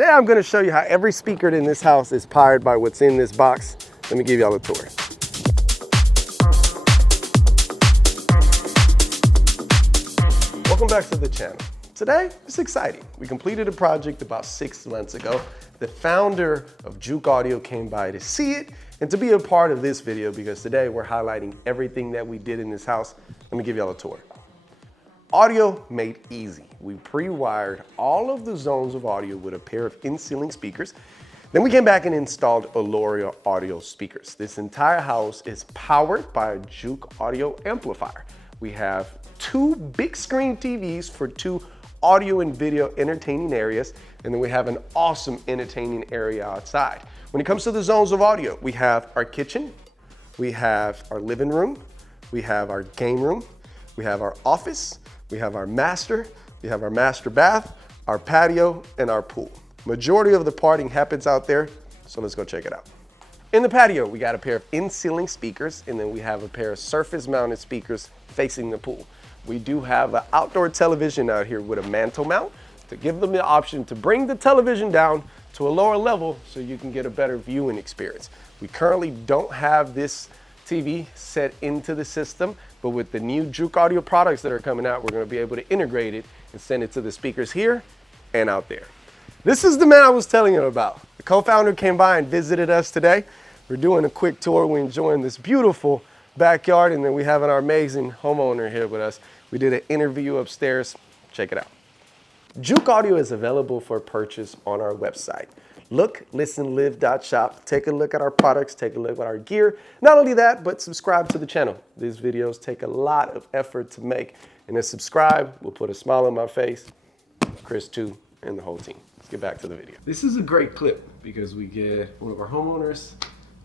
Today I'm going to show you how every speaker in this house is powered by what's in this box. Let me give y'all a tour. Welcome back to the channel. Today, it's exciting. We completed a project about 6 months ago. The founder of Juke Audio came by to see it and to be a part of this video because today we're highlighting everything that we did in this house. Let me give y'all a tour. Audio made easy. We pre-wired all of the zones of audio with a pair of in-ceiling speakers. Then we came back and installed Aloria audio speakers. This entire house is powered by a Juke audio amplifier. We have 2 big screen TVs for 2 audio and video entertaining areas, and then we have an awesome entertaining area outside. When it comes to the zones of audio, we have our kitchen, we have our living room, we have our game room, we have our office, we have our master bath, our patio, and our pool. Majority of the partying happens out there, so let's go check it out. In the patio, we got a pair of in-ceiling speakers, and then we have a pair of surface-mounted speakers facing the pool. We do have an outdoor television out here with a mantle mount to give them the option to bring the television down to a lower level so you can get a better viewing experience. We currently don't have this TV set into the system, but with the new Juke audio products that are coming out, we're going to be able to integrate it and send it to the speakers here and out there. This is the man I was telling you about. The co-founder came by and visited us today. We're doing a quick tour. We're enjoying this beautiful backyard, and then we have our amazing homeowner here with us. We did an interview upstairs. Check it out. Juke Audio is available for purchase on our website. Looklistenlive.shop. Take a look at our products, take a look at our gear. Not only that, but subscribe to the channel. These videos take a lot of effort to make. And then subscribe will put a smile on my face, Chris too, and the whole team. Let's get back to the video. This is a great clip because we get one of our homeowners,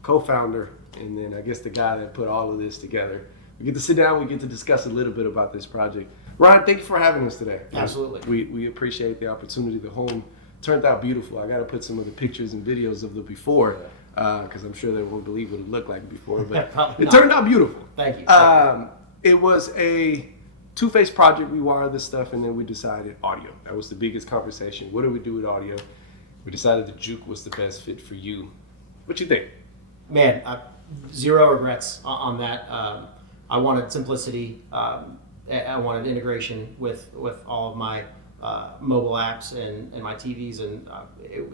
co-founder, and then I guess the guy that put all of this together. We get to sit down, we get to discuss a little bit about this project. Ryan, thank you for having us today. Absolutely. We appreciate the opportunity. The home turned out beautiful. I got to put some of the pictures and videos of the before because I'm sure they won't believe what it looked like before, but it turned out beautiful. Thank you. It was a two-phase project. We wired this stuff and then we decided audio. That was the biggest conversation. What do we do with audio? We decided that Juke was the best fit for you. What you think? Man, zero regrets on that. I wanted simplicity. I wanted integration with all of my mobile apps and my TVs, and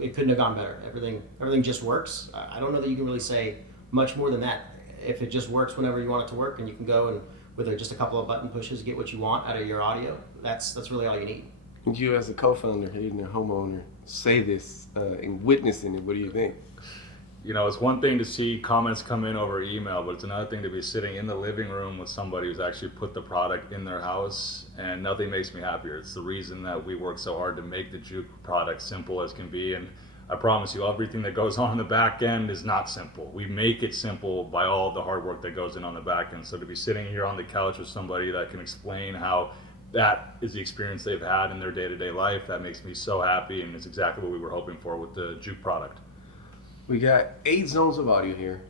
it couldn't have gone better. Everything just works. I don't know that you can really say much more than that. If it just works whenever you want it to work, and you can go and with just a couple of button pushes get what you want out of your audio, that's really all you need. You as a co-founder and a homeowner say this and witnessing it, what do you think? You know, it's one thing to see comments come in over email, but it's another thing to be sitting in the living room with somebody who's actually put the product in their house, and nothing makes me happier. It's the reason that we work so hard to make the Juke product simple as can be, and I promise you, everything that goes on in the back end is not simple. We make it simple by all the hard work that goes in on the back end. So to be sitting here on the couch with somebody that can explain how that is the experience they've had in their day-to-day life, that makes me so happy, and it's exactly what we were hoping for with the Juke product. We got 8 zones of audio here.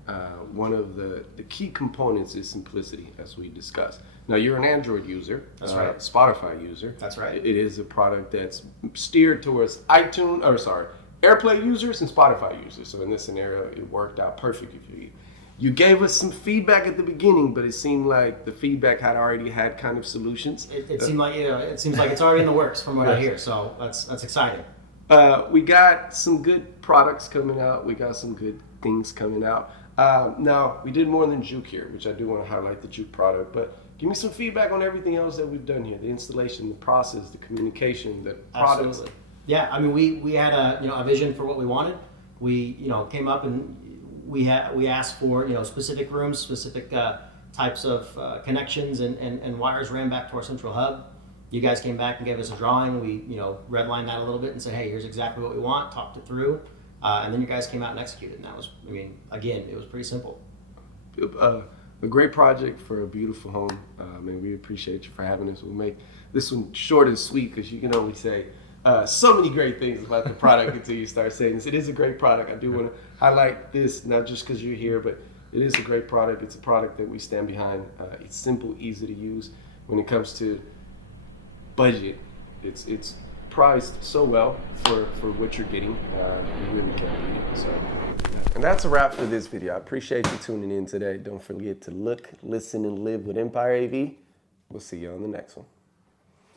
One of the key components is simplicity, as we discussed. Now, you're an Android user, that's right. Spotify user. That's right. It is a product that's steered towards AirPlay users and Spotify users. So in this scenario, it worked out perfectly for you. You gave us some feedback at the beginning, but it seemed like the feedback had already had kind of solutions. It seemed like it seems like it's already in the works from what I hear. So that's exciting. We got some good products coming out. We got some good things coming out. Now, we did more than Juke here, which I do want to highlight the Juke product, but give me some feedback on everything else that we've done here, the installation, the process, the communication, the products. Absolutely. Yeah, I mean, we had a vision for what we wanted. We came up and we asked for specific rooms, specific types of connections and wires ran back to our central hub. You guys came back and gave us a drawing. We, redlined that a little bit and said, hey, here's exactly what we want, talked it through. And then you guys came out and executed. And that was, again, it was pretty simple. A great project for a beautiful home. And we appreciate you for having us. We'll make this one short and sweet because you can only say so many great things about the product until you start saying this. It is a great product. I do want to highlight this, not just because you're here, but it is a great product. It's a product that we stand behind. It's simple, easy to use. When it comes to budget, it's priced so well for what you're getting. You really can't beat it. So. And that's a wrap for this video. I appreciate you tuning in today. Don't forget to look, listen, and live with Empire AV. We'll see you on the next one.